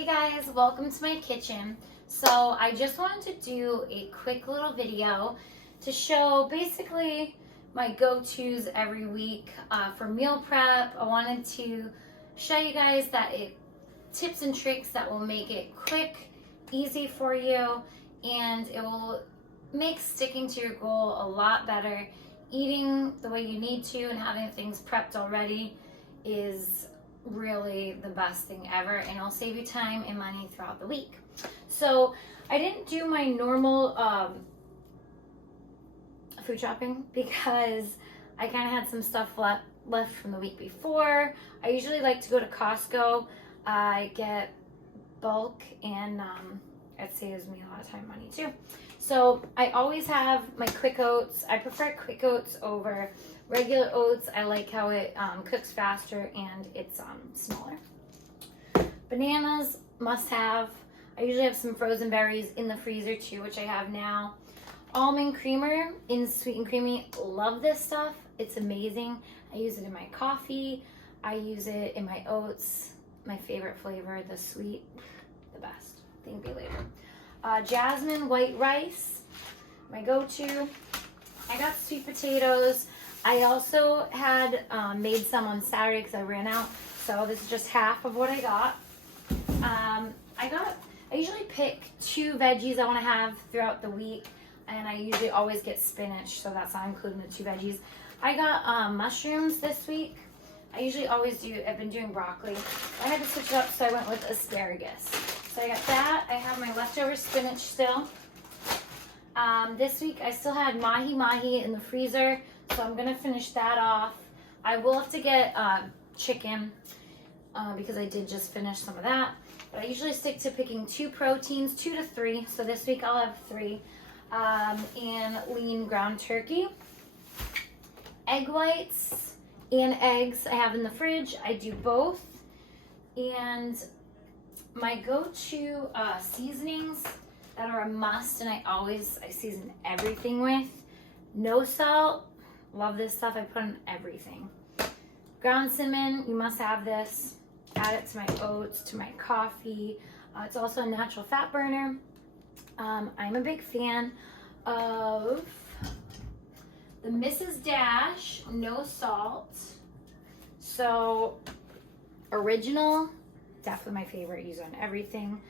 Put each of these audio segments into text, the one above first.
Hey guys, welcome to my kitchen. So I just wanted to do a quick little video to show basically my go-tos every week for meal prep. I wanted to show you guys that tips and tricks that will make it quick, easy for you, and it will make sticking to your goal a lot better. Eating the way you need to and having things prepped already is really the best thing ever, and it'll save you time and money throughout the week. So I didn't do my normal food shopping because I kind of had some stuff left from the week before. I usually like to go to Costco. I get bulk, and it saves me a lot of time and money too. So I always have my quick oats. I prefer quick oats over regular oats. I like how it cooks faster and it's smaller. Bananas, must have. I usually have some frozen berries in the freezer too, which I have now. Almond creamer in Sweet and Creamy. Love this stuff. It's amazing. I use it in my coffee. I use it in my oats. My favorite flavor, the sweet, the best. Thank you later. Jasmine white rice, my go-to. I got sweet potatoes. I also had made some on Saturday because I ran out. So this is just half of what I got. I usually pick 2 veggies I want to have throughout the week, and I usually always get spinach, so that's not including the 2 veggies. I got mushrooms this week. I usually always do. I've been doing broccoli. I had to switch it up, so I went with asparagus. So I got that. I have my leftover spinach still. This week I still had mahi in the freezer, so I'm gonna finish that off. I will have to get chicken because I did just finish some of that. But I usually stick to picking 2 proteins, 2 to 3. So this week I'll have 3. And lean ground turkey. Egg whites and eggs I have in the fridge. I do both. And my go-to seasonings that are a must, and I season everything with. No salt. Love this stuff. I put on everything. Ground cinnamon. You must have this. Add it to my oats, to my coffee. It's also a natural fat burner. I'm a big fan of the Mrs. Dash, no salt. So, original, definitely my favorite. Use on everything.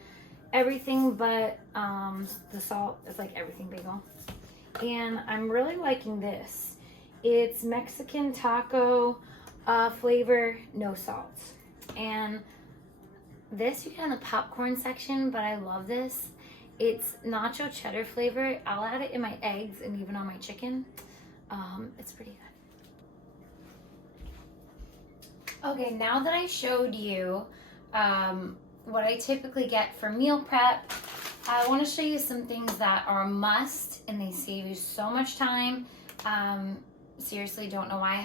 Everything but the salt. It's like everything bagel. And I'm really liking this. It's Mexican taco flavor, no salt. And this you get in the popcorn section, but I love this. It's nacho cheddar flavor. I'll add it in my eggs and even on my chicken. It's pretty good. Okay, now that I showed you what I typically get for meal prep, I want to show you some things that are a must, and they save you so much time. Seriously, don't know why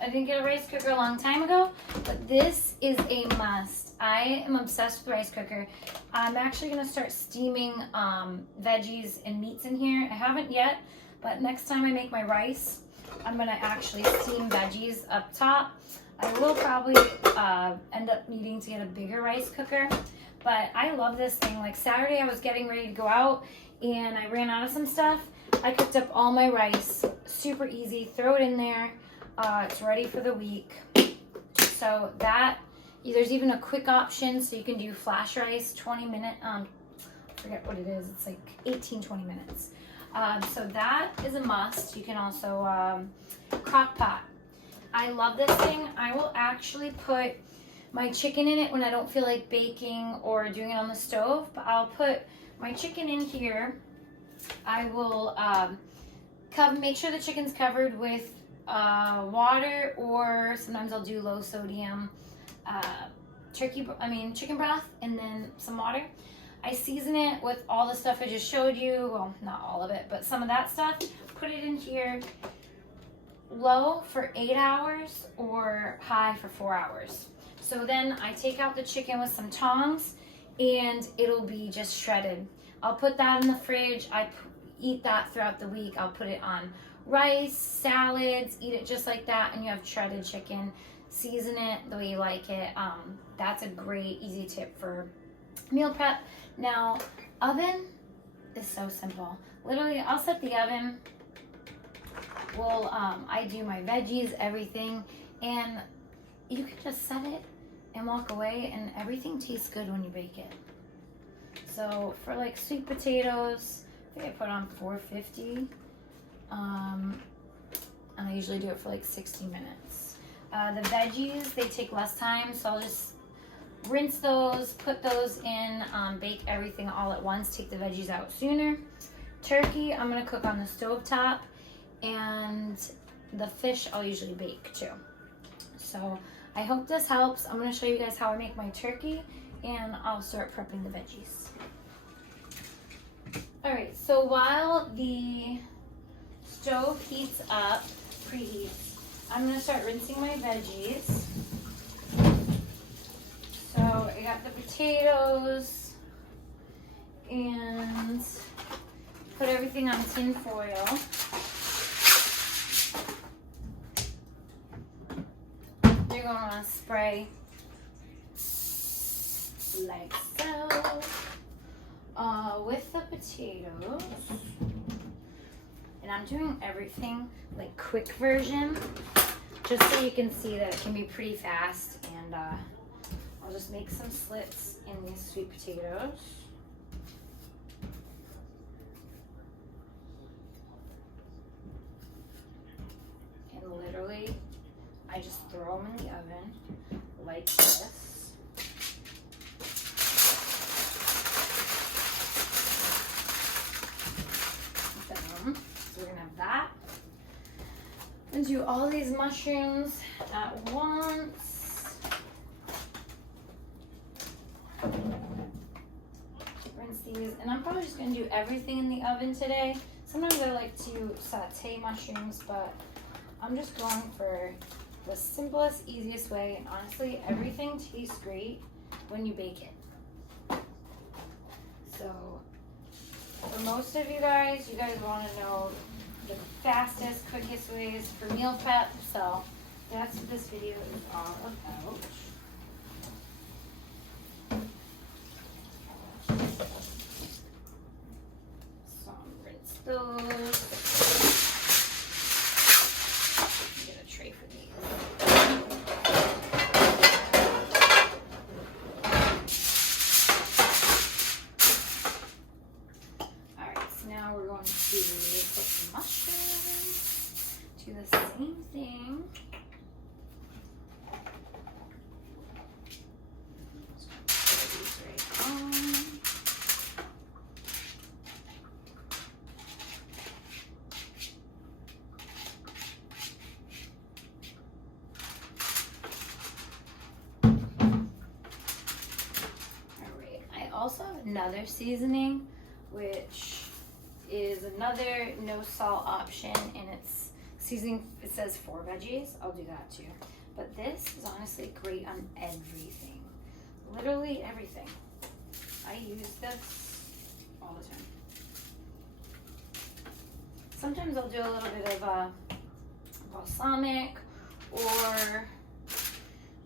I didn't get a rice cooker a long time ago, but this is a must. I am obsessed with the rice cooker. I'm actually going to start steaming veggies and meats in here. I haven't yet, but next time I make my rice, I'm going to actually steam veggies up top. I will probably end up needing to get a bigger rice cooker, but I love this thing. Like Saturday, I was getting ready to go out, and I ran out of some stuff. I cooked up all my rice, super easy, throw it in there, it's ready for the week. So there's even a quick option, so you can do flash rice, 20-minute, I forget what it is, it's like 18-20 minutes. So that is a must. You can also, crock pot. I love this thing. I will actually put my chicken in it when I don't feel like baking or doing it on the stove, but I'll put my chicken in here. I will make sure the chicken's covered with water, or sometimes I'll do low sodium chicken broth and then some water. I season it with all the stuff I just showed you. Well, not all of it, but some of that stuff. Put it in here. Low for 8 hours or high for 4 hours. So then I take out the chicken with some tongs, and it'll be just shredded. I'll put that in the fridge. I eat that throughout the week. I'll put it on rice, salads, eat it just like that, and you have shredded chicken. Season it the way you like it. That's a great easy tip for meal prep. Now, oven is so simple. Literally, I'll set the oven. Well, I do my veggies, everything, and you can just set it and walk away, and everything tastes good when you bake it. So for like sweet potatoes, I think I put on 450, and I usually do it for like 60 minutes. The veggies, they take less time, so I'll just rinse those, put those in, bake everything all at once, take the veggies out sooner. Turkey, I'm gonna cook on the stovetop, and the fish I'll usually bake too. So I hope this helps. I'm gonna show you guys how I make my turkey, and I'll start prepping the veggies. All right, so while the stove heats up, preheats, I'm gonna start rinsing my veggies. So I got the potatoes and put everything on tin foil. You're gonna wanna spray like so. With the potatoes, and I'm doing everything like quick version, just so you can see that it can be pretty fast. And I'll just make some slits in these sweet potatoes. And literally, I just throw them in the oven like this. So we're gonna have that. And do all these mushrooms at once. Rinse these, and I'm probably just gonna do everything in the oven today. Sometimes I like to saute mushrooms, but I'm just going for the simplest, easiest way. And honestly, everything tastes great when you bake it. So for most of you guys want to know the fastest, quickest ways for meal prep. So that's what this video is all about. So I'm rinse those. Get a tray for these. Now we're going to put some mushrooms, do the same thing. Just put these right on. Alright, I also have another seasoning, which is another no salt option, and it's seasoning. It says 4 veggies. I'll do that too. But this is honestly great on everything. Literally everything. I use this all the time. Sometimes I'll do a little bit of balsamic, or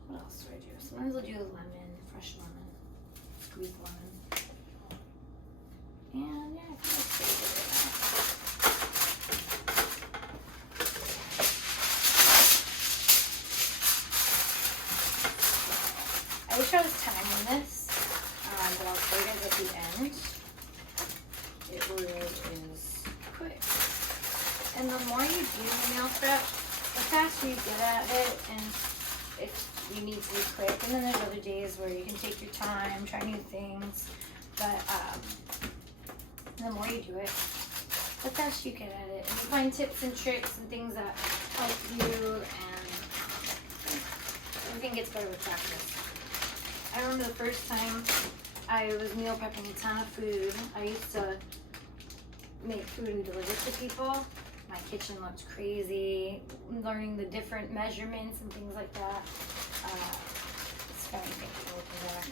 what else do I do? Sometimes I'll do lemon, fresh lemon, squeezed lemon. And yeah, I think that's pretty good right now. I wish I was timing this, but I'll show you guys at the end. It really is quick. And the more you do meal prep, the faster you get at it, and if you need to be quick. And then there's other days where you can take your time, try new things, but the more you do it, the faster you get at it. And you find tips and tricks and things that help you, and everything gets better with practice. I remember the first time I was meal prepping a ton of food. I used to make food and deliver it to people. My kitchen looked crazy, learning the different measurements and things like that. It's funny thinking looking back.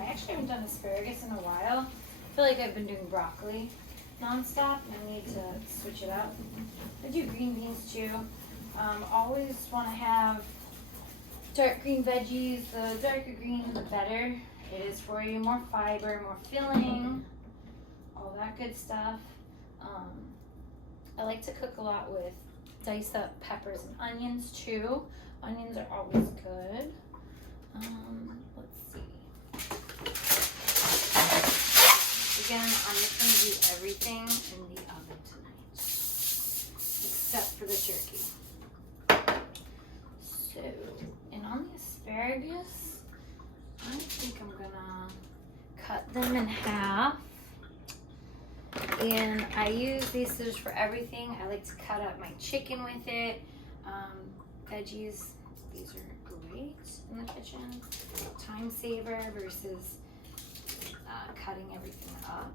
I haven't done asparagus in a while. I feel like I've been doing broccoli, nonstop, and I need to switch it up. I do green beans too. Always want to have dark green veggies. The darker green, the better it is for you. More fiber, more filling, all that good stuff. I like to cook a lot with diced up peppers and onions too. Onions are always good. Let's see. Again, I'm just going to do everything in the oven tonight, except for the turkey. So, and on the asparagus, I think I'm going to cut them in half. And I use these scissors for everything. I like to cut up my chicken with it. Veggies, these are great in the kitchen. Time saver versus cutting everything up.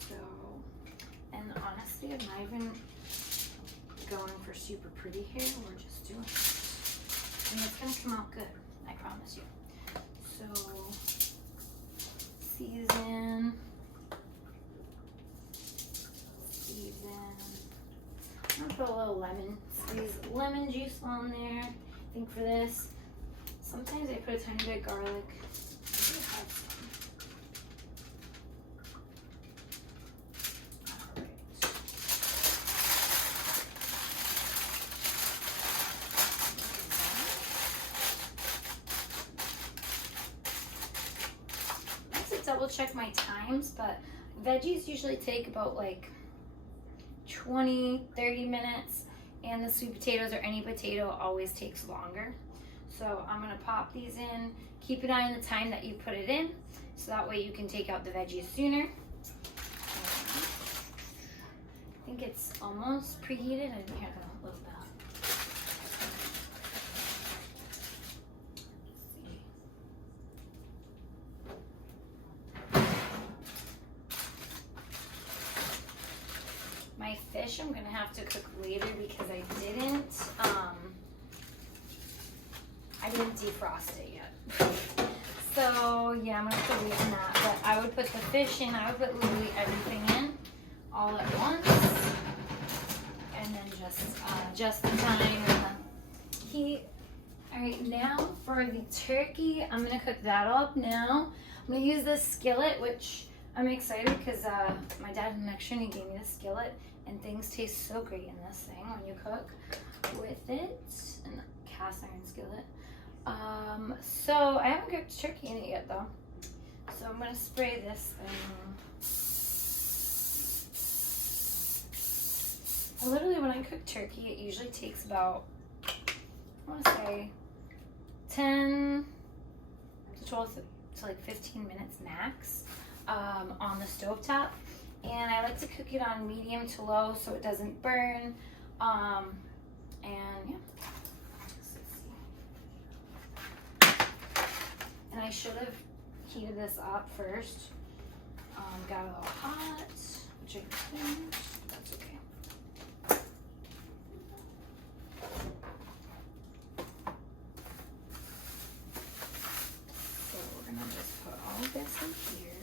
So, and honestly, I'm not even going for super pretty here. We're just doing it. And it's going to come out good, I promise you. So, season. I'm going to put a little lemon, squeeze lemon juice on there. I think for this, sometimes I put a tiny bit of garlic. I do have some. Alright. I have to double check my times, but veggies usually take about like 20-30 minutes, and the sweet potatoes or any potato always takes longer. So I'm going to pop these in. Keep an eye on the time that you put it in, so that way you can take out the veggies sooner. I think it's almost preheated. I didn't hear a little bit. My fish I'm gonna have to cook later because I didn't defrost it yet. So yeah, I'm gonna have to wait on that. But I would put the fish in, I would put literally everything in all at once, and then just in time and the heat. All right, now for the turkey, I'm gonna cook that all up now. I'm gonna use this skillet, which I'm excited because my dad in Mexico, he gave me this skillet, and things taste so great in this thing when you cook with it. And the cast iron skillet. So I haven't cooked turkey in it yet though. So I'm gonna spray this thing. And literally when I cook turkey, it usually takes about, I wanna say 10 to 12 to like 15 minutes max on the stovetop. And I like to cook it on medium to low so it doesn't burn. And yeah. And I should have heated this up first. Got a little hot, which I can, that's okay. So we're gonna just put all of this in here.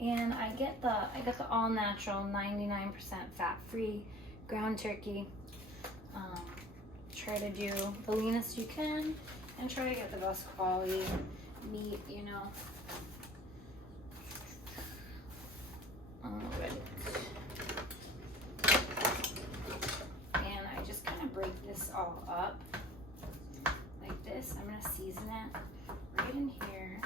And I got the all natural 99% fat free ground turkey. Try to do the leanest you can and try to get the best quality meat, you know. Alright. And I just kind of break this all up like this. I'm going to season it right in here.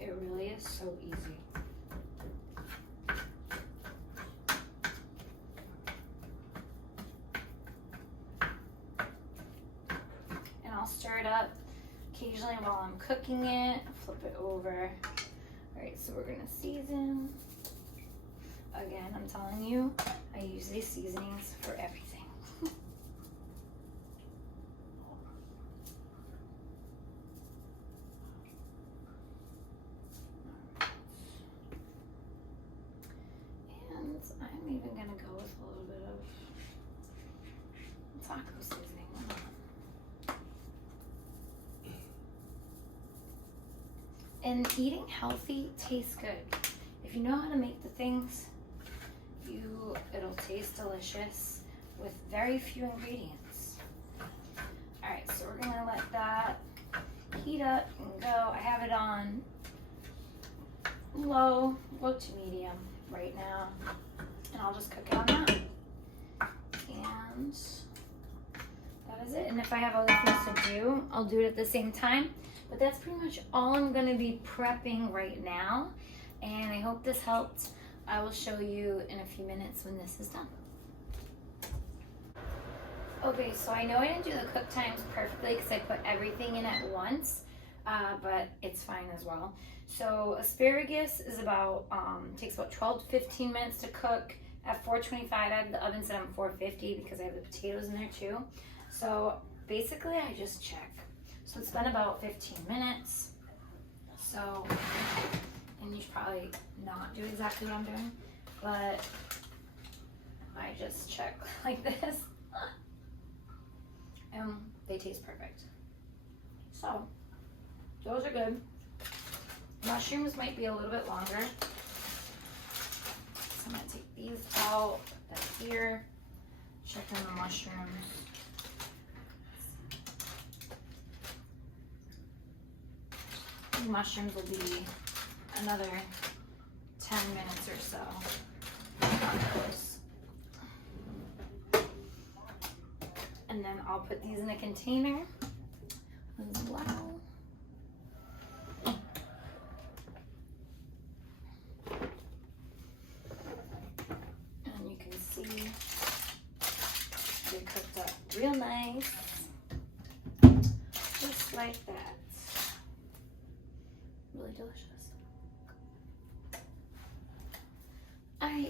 It really is so easy. And I'll stir it up occasionally while I'm cooking it. Flip it over. Alright, so we're gonna season. Again, I'm telling you, I use these seasonings for everything. And eating healthy tastes good. If you know how to make the things, it'll taste delicious with very few ingredients. All right, so we're gonna let that heat up and go. I have it on low to medium right now, and I'll just cook it on that. And that is it. And if I have other things to do, I'll do it at the same time. But that's pretty much all I'm gonna be prepping right now. And I hope this helped. I will show you in a few minutes when this is done. Okay, so I know I didn't do the cook times perfectly because I put everything in at once, but it's fine as well. So asparagus is takes about 12 to 15 minutes to cook at 425. I have the oven set on 450 because I have the potatoes in there too. So basically I just check. So it's been about 15 minutes. So, and you should probably not do exactly what I'm doing, but I just check like this. And they taste perfect. So, those are good. Mushrooms might be a little bit longer. So I'm gonna take these out, put that here, check on the mushrooms. The mushrooms will be another 10 minutes or so on those. And then I'll put these in a container as well. And you can see they cooked up real nice, just like that. Really delicious.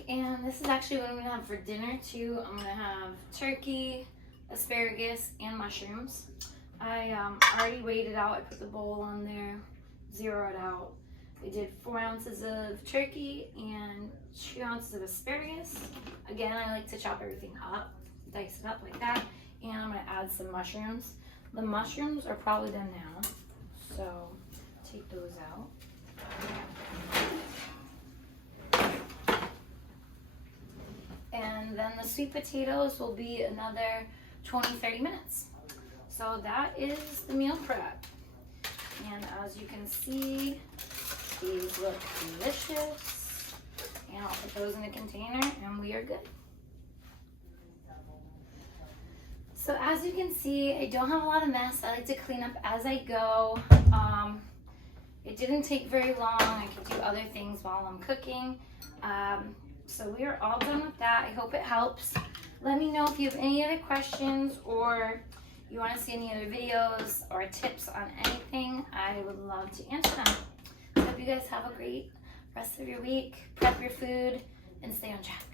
And this is actually what I'm gonna have for dinner too. I'm gonna have turkey, asparagus, and mushrooms. I already weighed it out. I put the bowl on there, zeroed out. We did 4 ounces of turkey and 2 ounces of asparagus. Again, I like to chop everything up, dice it up like that. And I'm gonna add some mushrooms. The mushrooms are probably done now, so take those out. And then the sweet potatoes will be another 20-30 minutes. So that is the meal prep. And as you can see, these look delicious. And I'll put those in a container and we are good. So as you can see, I don't have a lot of mess. I like to clean up as I go. It didn't take very long. I could do other things while I'm cooking. So we are all done with that. I hope it helps. Let me know if you have any other questions or you want to see any other videos or tips on anything. I would love to answer them. I hope you guys have a great rest of your week. Prep your food and stay on track.